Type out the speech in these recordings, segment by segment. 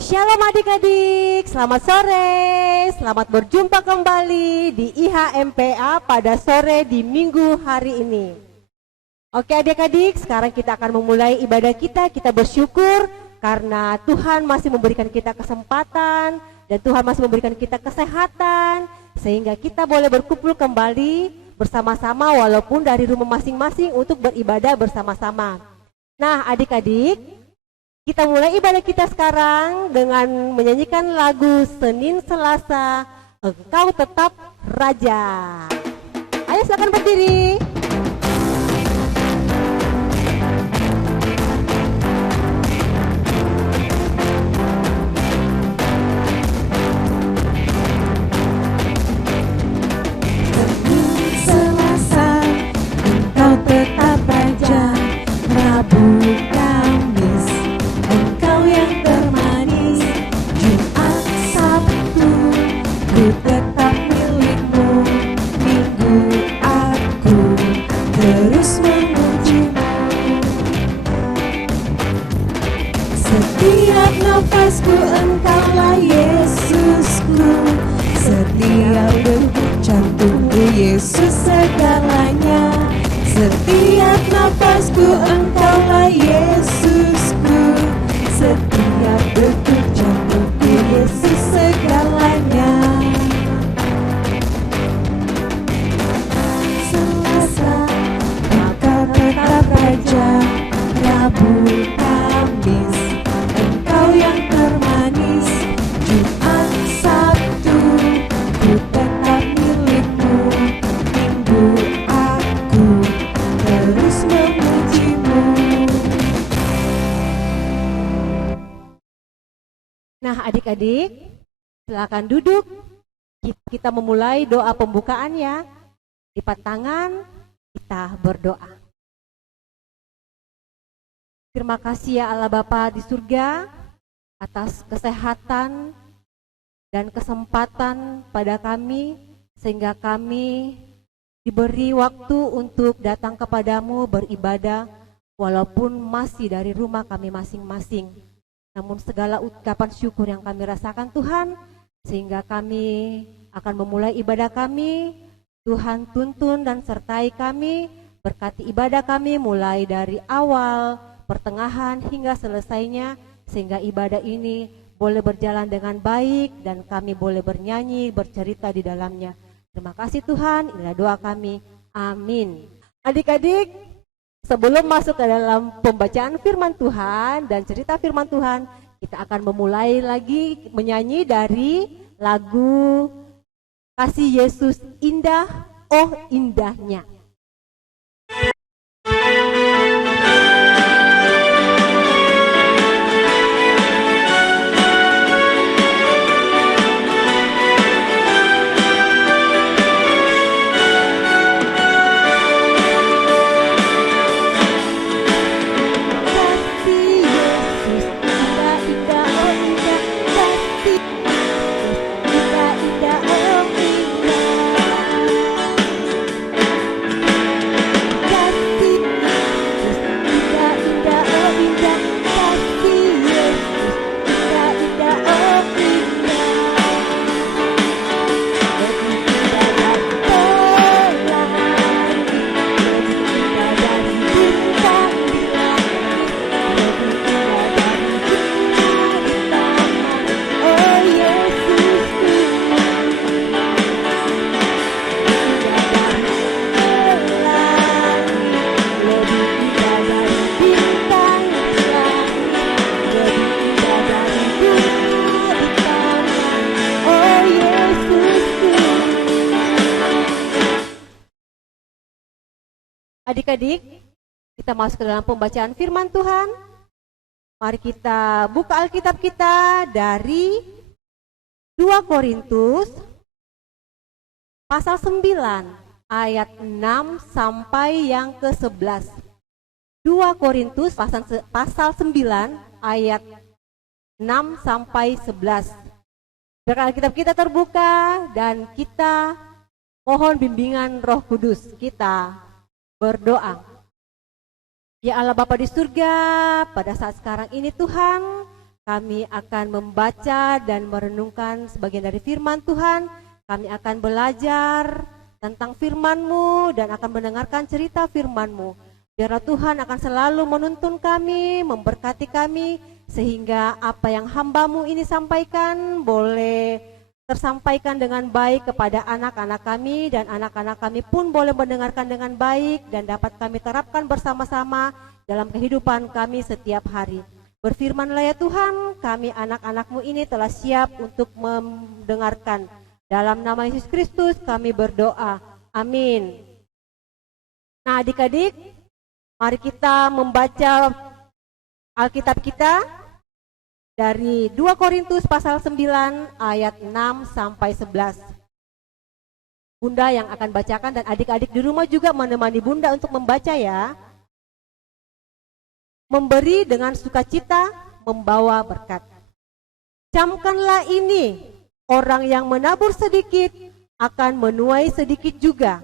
Shalom adik-adik, selamat sore, selamat berjumpa kembali di IHMPA pada sore di minggu hari ini. Oke adik-adik, sekarang kita akan memulai ibadah kita bersyukur karena Tuhan masih memberikan kita kesempatan dan Tuhan masih memberikan kita kesehatan sehingga kita boleh berkumpul kembali bersama-sama walaupun dari rumah masing-masing untuk beribadah bersama-sama. Nah adik-adik, kita mulai ibadah kita sekarang dengan menyanyikan lagu Senin Selasa, Engkau Tetap Raja. Ayo silakan berdiri. Senin Selasa, Engkau tetap Raja. Rabu Kamis, Engkau yang termanis. Jumat Sabtu, ku tetap milikmu. Minggu aku terus memujimu. Setiap nafasku Engkaulah Yesusku. Setiap degup jantungku Yesus segalanya. Setiap nafasku Engkaulah Yesusku. Setiap degup jantungku Yesus segalanya. Selasa, Engkau tetap Raja. Rabu Kamis, Engkau yang termanis. Jumat Sabtu, ku tetap milikmu. Minggu aku terus memujimu. Nah adik-adik, silakan duduk. Kita memulai doa pembukaan ya. Lipat tangan, kita berdoa. Terima kasih ya Allah Bapa di surga atas kesehatan dan kesempatan pada kami sehingga kami diberi waktu untuk datang kepadamu beribadah walaupun masih dari rumah kami masing-masing. Namun segala ucapan syukur yang kami rasakan Tuhan sehingga kami akan memulai ibadah kami. Tuhan tuntun dan sertai kami, berkati ibadah kami mulai dari awal, pertengahan hingga selesainya sehingga ibadah ini boleh berjalan dengan baik dan kami boleh bernyanyi, bercerita di dalamnya. Terima kasih Tuhan, inilah doa kami. Amin. Adik-adik, sebelum masuk ke dalam pembacaan firman Tuhan dan cerita firman Tuhan, kita akan memulai lagi menyanyi dari lagu Kasih Yesus Indah, Oh Indahnya. Adik-adik, kita masuk ke dalam pembacaan firman Tuhan. Mari kita buka Alkitab kita dari 2 Korintus pasal 9 ayat 6 sampai yang ke-11. 2 Korintus pasal 9 ayat 6 sampai 11. Biar Alkitab kita terbuka dan kita mohon bimbingan Roh Kudus. Kita berdoa. Ya Allah Bapa di surga, pada saat sekarang ini Tuhan, kami akan membaca dan merenungkan sebagian dari firman Tuhan. Kami akan belajar tentang firman-Mu dan akan mendengarkan cerita firman-Mu. Biarlah Tuhan akan selalu menuntun kami, memberkati kami, sehingga apa yang hamba-Mu ini sampaikan boleh tersampaikan dengan baik kepada anak-anak kami, dan anak-anak kami pun boleh mendengarkan dengan baik dan dapat kami terapkan bersama-sama dalam kehidupan kami setiap hari. Berfirman-Lah ya Tuhan, kami anak-anak-Mu ini telah siap untuk mendengarkan. Dalam nama Yesus Kristus kami berdoa. Amin. Nah, adik-adik, mari kita membaca Alkitab kita dari 2 Korintus pasal 9 ayat 6 sampai 11. Bunda yang akan bacakan dan adik-adik di rumah juga menemani Bunda untuk membaca ya. Memberi dengan sukacita membawa berkat. Camkanlah ini, orang yang menabur sedikit akan menuai sedikit juga,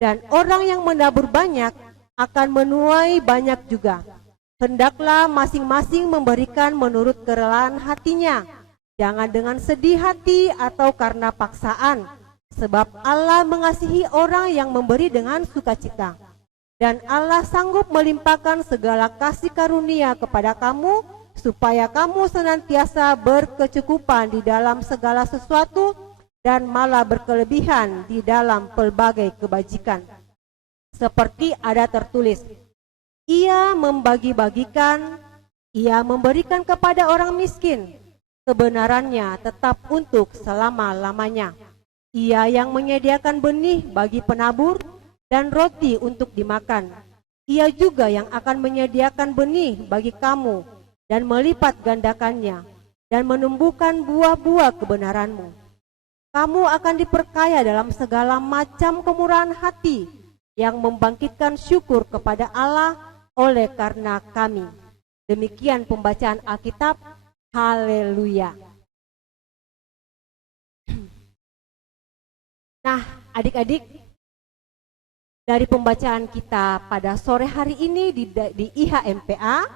dan orang yang menabur banyak akan menuai banyak juga. Hendaklah masing-masing memberikan menurut kerelaan hatinya, jangan dengan sedih hati atau karena paksaan, sebab Allah mengasihi orang yang memberi dengan sukacita. Dan Allah sanggup melimpahkan segala kasih karunia kepada kamu, supaya kamu senantiasa berkecukupan di dalam segala sesuatu, dan malah berkelebihan di dalam pelbagai kebajikan. Seperti ada tertulis, Ia membagi-bagikan, Ia memberikan kepada orang miskin, kebenarannya tetap untuk selama-lamanya. Ia yang menyediakan benih bagi penabur dan roti untuk dimakan. Ia juga yang akan menyediakan benih bagi kamu dan melipat gandakannya dan menumbuhkan buah-buah kebenaranmu. Kamu akan diperkaya dalam segala macam kemurahan hati yang membangkitkan syukur kepada Allah oleh karena kami. Demikian pembacaan Alkitab. Haleluya. Nah, adik-adik, dari pembacaan kita pada sore hari ini di IHMPA,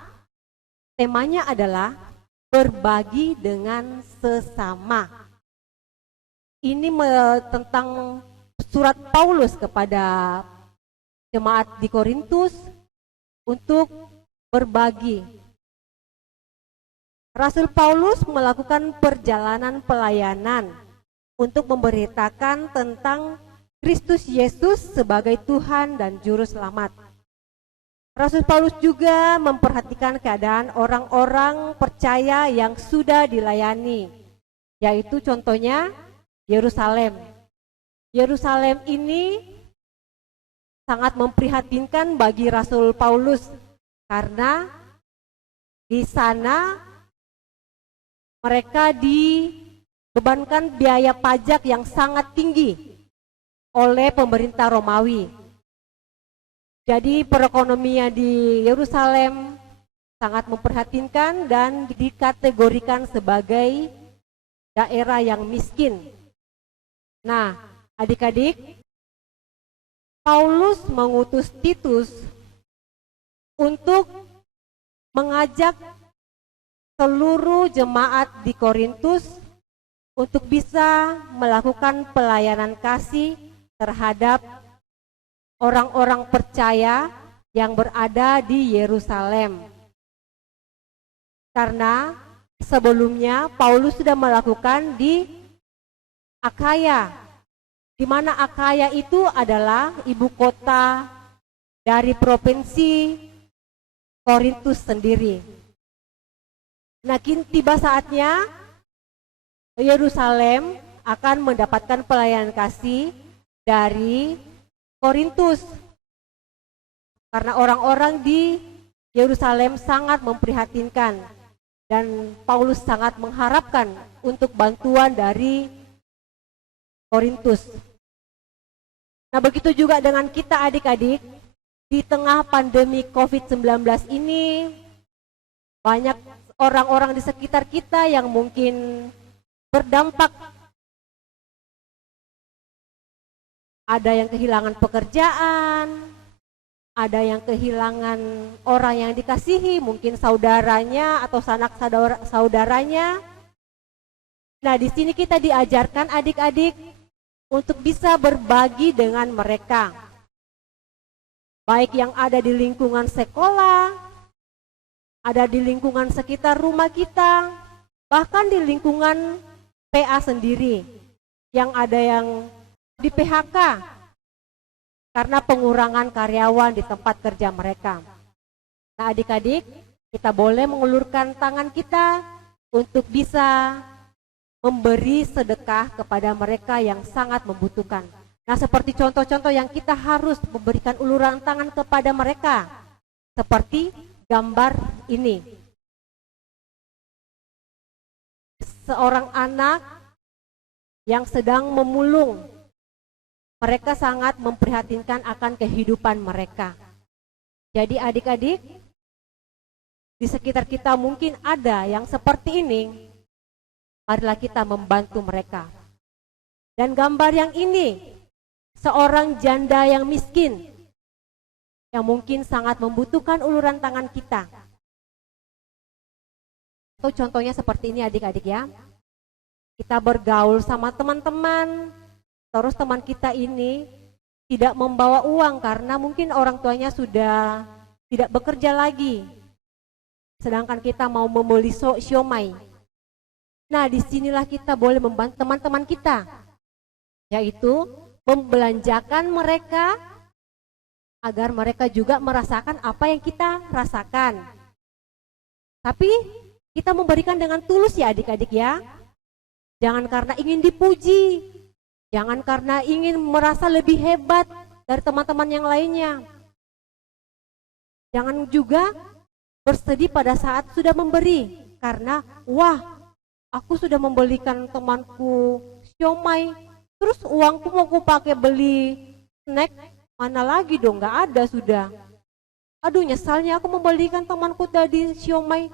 temanya adalah berbagi dengan sesama. Ini tentang surat Paulus kepada jemaat di Korintus untuk berbagi. Rasul Paulus melakukan perjalanan pelayanan untuk memberitakan tentang Kristus Yesus sebagai Tuhan dan Juru Selamat. Rasul Paulus juga memperhatikan keadaan orang-orang percaya yang sudah dilayani, yaitu contohnya Yerusalem. Yerusalem ini sangat memprihatinkan bagi Rasul Paulus karena di sana mereka dibebankan biaya pajak yang sangat tinggi oleh pemerintah Romawi. Jadi perekonomian di Yerusalem sangat memprihatinkan dan dikategorikan sebagai daerah yang miskin. Nah, adik-adik, Paulus mengutus Titus untuk mengajak seluruh jemaat di Korintus untuk bisa melakukan pelayanan kasih terhadap orang-orang percaya yang berada di Yerusalem. Karena sebelumnya Paulus sudah melakukan di Akaya, di mana Akaya itu adalah ibu kota dari provinsi Korintus sendiri. Nah, kini tiba saatnya Yerusalem akan mendapatkan pelayanan kasih dari Korintus. Karena orang-orang di Yerusalem sangat memprihatinkan dan Paulus sangat mengharapkan untuk bantuan dari Korintus. Nah, begitu juga dengan kita adik-adik, di tengah pandemi COVID-19 ini banyak orang-orang di sekitar kita yang mungkin berdampak. Ada yang kehilangan pekerjaan, ada yang kehilangan orang yang dikasihi, mungkin saudaranya atau sanak saudaranya. Nah, di sini kita diajarkan adik-adik untuk bisa berbagi dengan mereka. Baik yang ada di lingkungan sekolah, ada di lingkungan sekitar rumah kita, bahkan di lingkungan PA sendiri, yang ada yang di PHK karena pengurangan karyawan di tempat kerja mereka. Nah, adik-adik, kita boleh mengulurkan tangan kita untuk bisa memberi sedekah kepada mereka yang sangat membutuhkan. Nah, seperti contoh-contoh yang kita harus memberikan uluran tangan kepada mereka, seperti gambar ini. Seorang anak yang sedang memulung, mereka sangat memprihatinkan akan kehidupan mereka. Jadi adik-adik, di sekitar kita mungkin ada yang seperti ini, marilah kita membantu mereka. Dan gambar yang ini, seorang janda yang miskin, yang mungkin sangat membutuhkan uluran tangan kita. Atau contohnya seperti ini adik-adik ya. Kita bergaul sama teman-teman, terus teman kita ini tidak membawa uang karena mungkin orang tuanya sudah tidak bekerja lagi. Sedangkan kita mau membeli siomay. Nah, disinilah kita boleh membantu teman-teman kita, yaitu membelanjakan mereka agar mereka juga merasakan apa yang kita rasakan. Tapi kita memberikan dengan tulus ya adik-adik ya. Jangan karena ingin dipuji, jangan karena ingin merasa lebih hebat dari teman-teman yang lainnya. Jangan juga bersedih pada saat sudah memberi, karena wah, aku sudah membelikan temanku siomay, terus uangku mau aku pakai beli snack, mana lagi dong, nggak ada sudah. Aduh, nyesalnya aku membelikan temanku tadi siomay.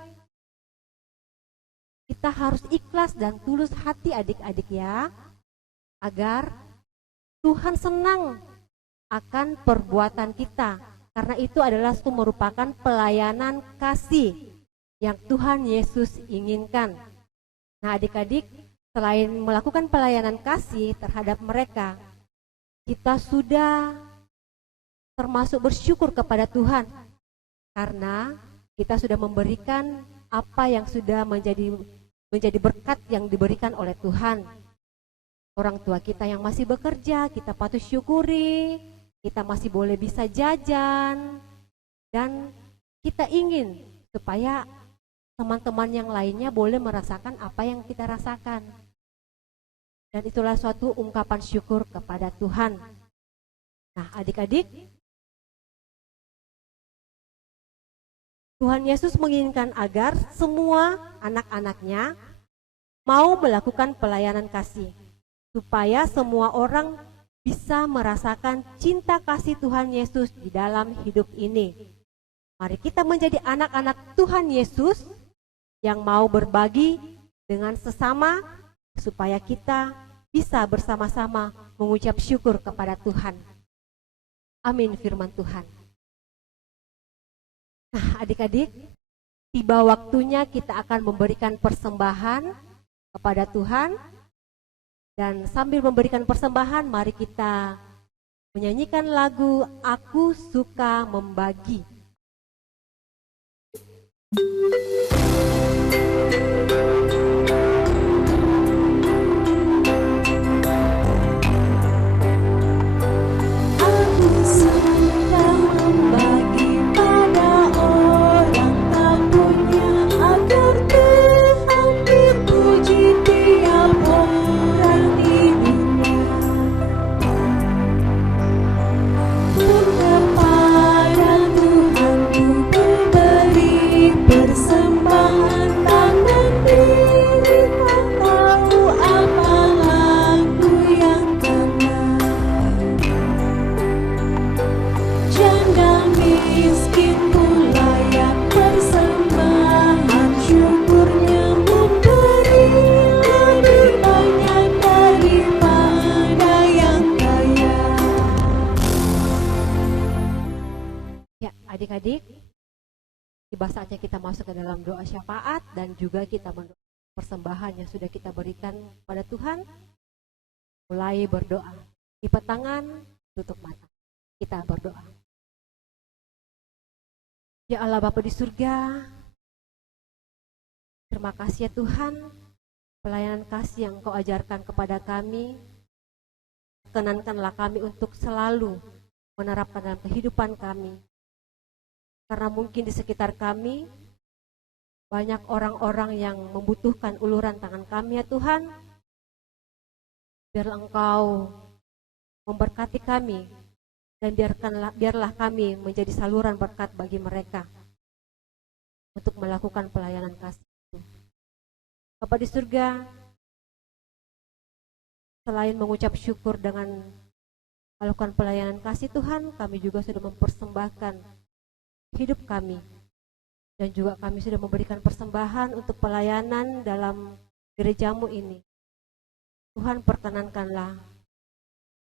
Kita harus ikhlas dan tulus hati adik-adik ya, agar Tuhan senang akan perbuatan kita. Karena itu adalah merupakan pelayanan kasih yang Tuhan Yesus inginkan. Nah adik-adik, selain melakukan pelayanan kasih terhadap mereka, kita sudah termasuk bersyukur kepada Tuhan. Karena kita sudah memberikan apa yang sudah menjadi berkat yang diberikan oleh Tuhan. Orang tua kita yang masih bekerja, kita patut syukuri, kita masih boleh bisa jajan, dan kita ingin supaya teman-teman yang lainnya boleh merasakan apa yang kita rasakan. Dan itulah suatu ungkapan syukur kepada Tuhan. Nah adik-adik, Tuhan Yesus menginginkan agar semua anak-anaknya mau melakukan pelayanan kasih, supaya semua orang bisa merasakan cinta kasih Tuhan Yesus di dalam hidup ini. Mari kita menjadi anak-anak Tuhan Yesus yang mau berbagi dengan sesama, supaya kita bisa bersama-sama mengucap syukur kepada Tuhan. Amin firman Tuhan. Nah adik-adik, tiba waktunya kita akan memberikan persembahan kepada Tuhan. Dan sambil memberikan persembahan, mari kita menyanyikan lagu Aku Suka Membagi. Persembahan tangan Inilah saatnya kita masuk ke dalam doa syafaat dan juga kita mendoakan persembahan yang sudah kita berikan pada Tuhan. Mulai berdoa. Lipat tangan, tutup mata. Kita berdoa. Ya Allah Bapa di surga, terima kasih ya Tuhan, pelayanan kasih yang Kau ajarkan kepada kami. Kenankanlah kami untuk selalu menerapkan dalam kehidupan kami. Karena mungkin di sekitar kami banyak orang-orang yang membutuhkan uluran tangan kami ya Tuhan. Biarlah Engkau memberkati kami dan biarlah kami menjadi saluran berkat bagi mereka untuk melakukan pelayanan kasih itu. Bapa di surga, selain mengucap syukur dengan melakukan pelayanan kasih Tuhan, kami juga sudah mempersembahkan hidup kami dan juga kami sudah memberikan persembahan untuk pelayanan dalam gerejamu ini. Tuhan, perkenankanlah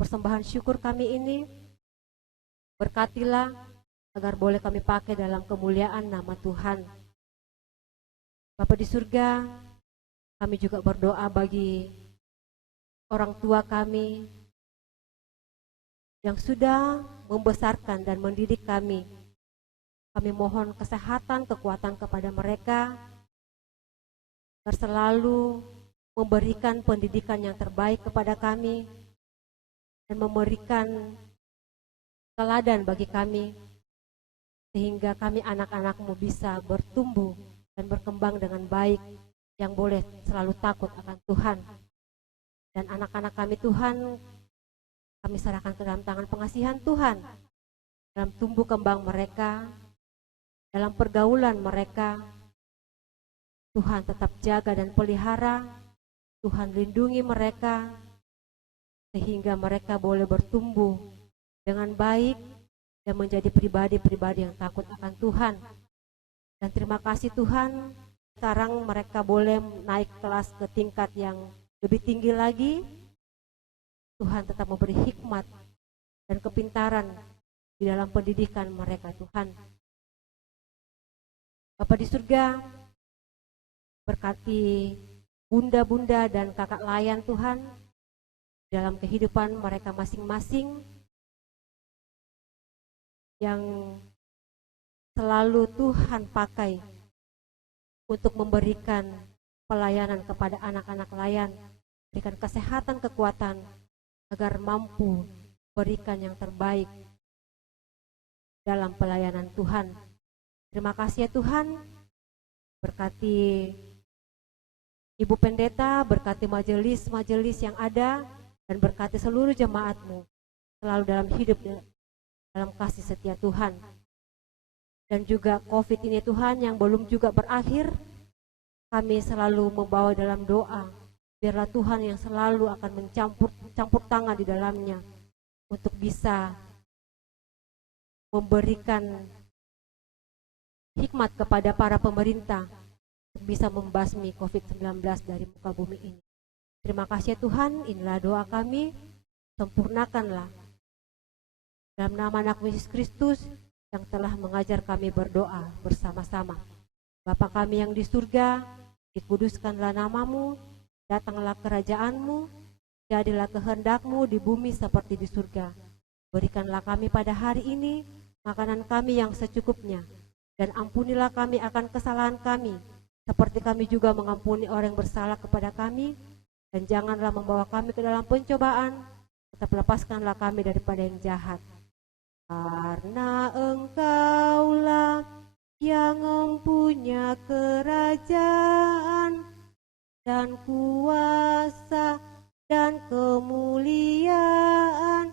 persembahan syukur kami ini, berkatilah agar boleh kami pakai dalam kemuliaan nama Tuhan. Bapa di surga, kami juga berdoa bagi orang tua kami yang sudah membesarkan dan mendidik kami. Kami mohon kesehatan, kekuatan kepada mereka, agar selalu memberikan pendidikan yang terbaik kepada kami, dan memberikan teladan bagi kami, sehingga kami anak-anak-Mu bisa bertumbuh dan berkembang dengan baik, yang boleh selalu takut akan Tuhan. Dan anak-anak kami Tuhan, kami serahkan ke dalam tangan pengasihan Tuhan, dalam tumbuh kembang mereka, dalam pergaulan mereka. Tuhan tetap jaga dan pelihara, Tuhan lindungi mereka, sehingga mereka boleh bertumbuh dengan baik dan menjadi pribadi-pribadi yang takut akan Tuhan. Dan terima kasih Tuhan, sekarang mereka boleh naik kelas ke tingkat yang lebih tinggi lagi. Tuhan tetap memberi hikmat dan kepintaran di dalam pendidikan mereka Tuhan. Bapa di surga, berkati bunda-bunda dan kakak layan Tuhan dalam kehidupan mereka masing-masing, yang selalu Tuhan pakai untuk memberikan pelayanan kepada anak-anak layan, berikan kesehatan, kekuatan, agar mampu berikan yang terbaik dalam pelayanan Tuhan. Terima kasih ya Tuhan, berkati Ibu Pendeta, berkati majelis-majelis yang ada, dan berkati seluruh jemaat-Mu selalu dalam hidup dalam kasih setia Tuhan. Dan juga COVID ini Tuhan yang belum juga berakhir, kami selalu membawa dalam doa, biarlah Tuhan yang selalu akan mencampur tangan di dalamnya untuk bisa memberikan hikmat kepada para pemerintah untuk bisa membasmi COVID-19 dari muka bumi ini. Terima kasih ya Tuhan, inilah doa kami, sempurnakanlah dalam nama anak Yesus Kristus yang telah mengajar kami berdoa bersama-sama. Bapa kami yang di surga, dikuduskanlah namamu, datanglah kerajaan-Mu, jadilah kehendak-Mu di bumi seperti di surga. Berikanlah kami pada hari ini makanan kami yang secukupnya, dan ampunilah kami akan kesalahan kami, seperti kami juga mengampuni orang yang bersalah kepada kami, dan janganlah membawa kami ke dalam pencobaan, tetapi lepaskanlah kami daripada yang jahat. Karena Engkaulah yang mempunyai kerajaan dan kuasa dan kemuliaan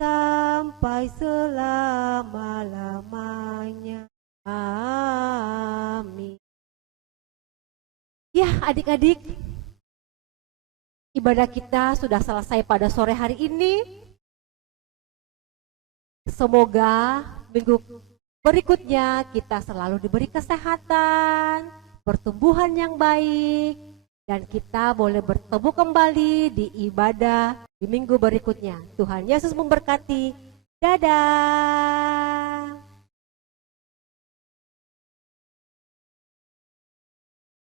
sampai selama-lamanya. Amin. Ya adik-adik, ibadah kita sudah selesai pada sore hari ini. Semoga minggu berikutnya kita selalu diberi kesehatan, pertumbuhan yang baik, dan kita boleh bertemu kembali di ibadah di minggu berikutnya. Tuhan Yesus memberkati. Dadah.